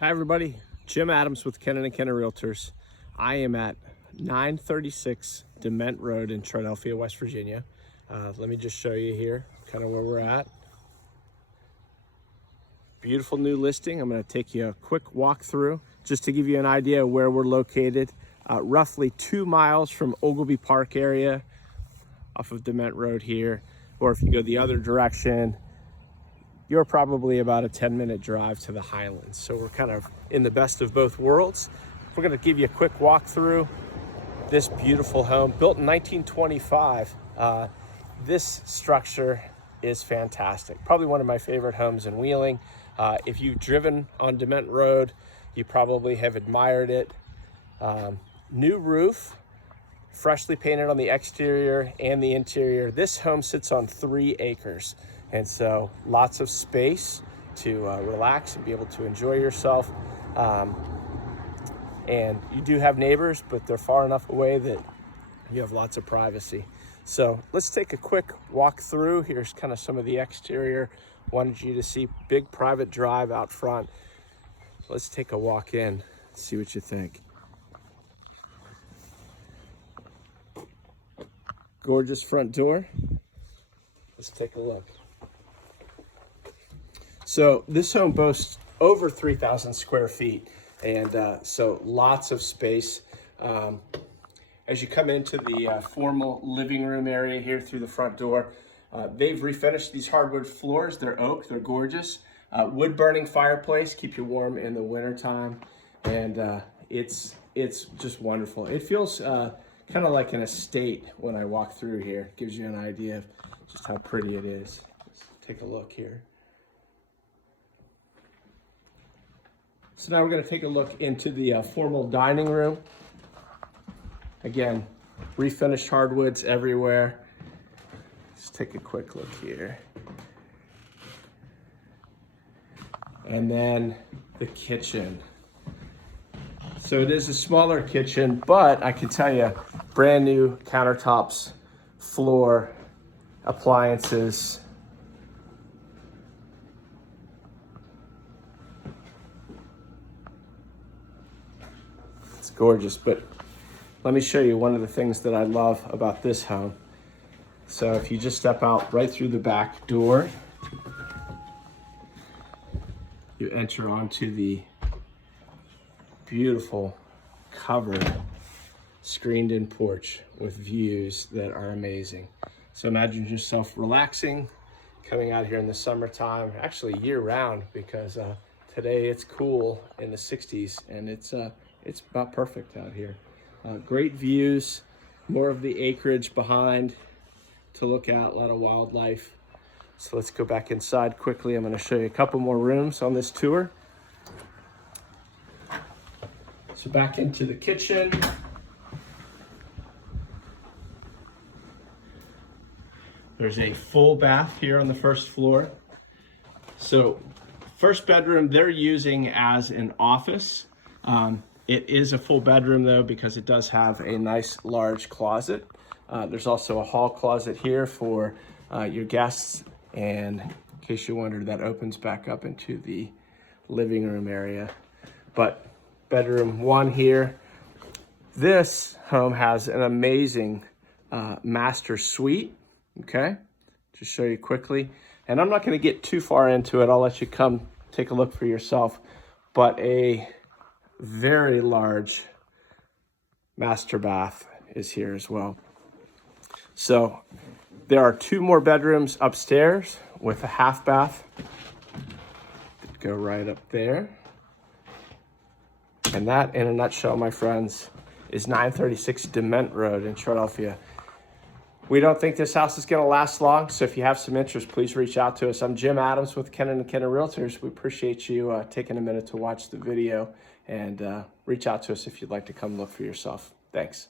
Hi everybody, Jim Adams with Kennan & Kennan Realtors. I am at 936 Dement Road in Triadelphia, West Virginia. Let me just show you here kind of where we're at. Beautiful new listing. I'm going to take you a quick walk through just to give you an idea of where we're located. Roughly 2 miles from Oglebay Park area off of Dement Road here, or if you go the other direction, you're probably about a 10-minute drive to the Highlands. So we're kind of in the best of both worlds. We're gonna give you a quick walk through this beautiful home, built in 1925. This structure is fantastic. Probably one of my favorite homes in Wheeling. If you've driven on Dement Road, you probably have admired it. New roof, freshly painted on the exterior and the interior. This home sits on 3 acres. And so lots of space to relax and be able to enjoy yourself. And you do have neighbors, but they're far enough away that you have lots of privacy. So let's take a quick walk through. Here's kind of some of the exterior. Wanted you to see big private drive out front. Let's take a walk in, see what you think. Gorgeous front door. Let's take a look. So this home boasts over 3,000 square feet, and so lots of space. As you come into the formal living room area here through the front door, they've refinished these hardwood floors. They're oak, they're gorgeous. Wood burning fireplace, keep you warm in the wintertime, and it's just wonderful. It feels kind of like an estate when I walk through here. Gives you an idea of just how pretty it is. Let's take a look here. So now we're going to take a look into the formal dining room. Again, refinished hardwoods everywhere. Let's take a quick look here. And then the kitchen. So it is a smaller kitchen, but I can tell you, brand new countertops, floor, appliances. Gorgeous, but let me show you one of the things that I love about this home. So if you just step out right through the back door, you enter onto the beautiful covered screened in porch with views that are amazing. So imagine yourself relaxing, coming out here in the summertime, actually year round, because today it's cool in the 60s and it's about perfect out here. Great views, more of the acreage behind to look at, a lot of wildlife. So let's go back inside quickly. I'm going to show you a couple more rooms on this tour. So back into the kitchen. There's a full bath here on the first floor. So first bedroom they're using as an office. It is a full bedroom though, because it does have a nice large closet. There's also a hall closet here for your guests, and in case you wondered, that opens back up into the living room area. But bedroom 1 here. This home has an amazing master suite, okay? Just show you quickly. And I'm not gonna get too far into it. I'll let you come take a look for yourself. But a very large master bath is here as well. So there are 2 more bedrooms upstairs with a half bath. Go right up there. And that, in a nutshell, my friends, is 936 Dement Road in Triadelphia. We don't think this house is going to last long, so if you have some interest, please reach out to us. I'm Jim Adams with Kennan & Kennan Realtors. We appreciate you taking a minute to watch the video, and reach out to us if you'd like to come look for yourself. Thanks.